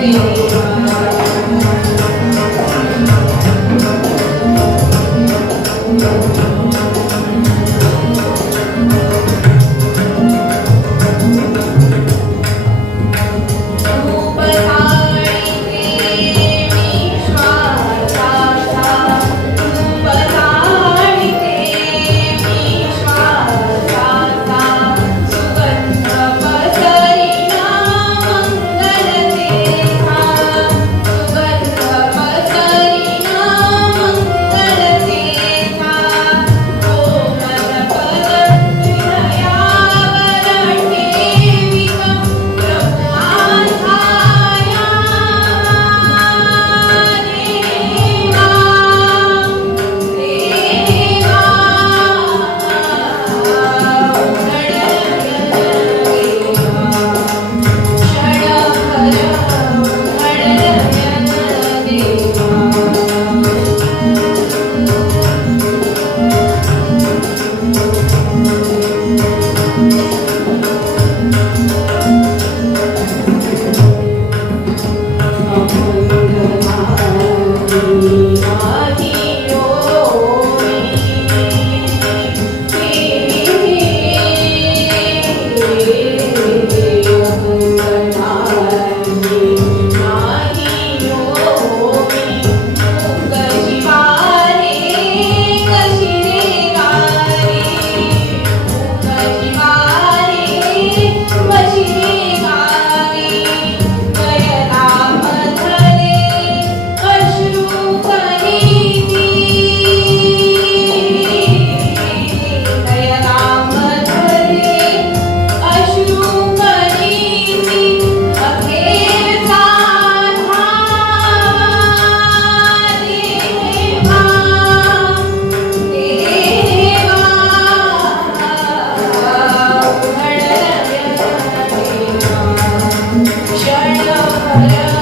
Thank you. Yeah. yeah.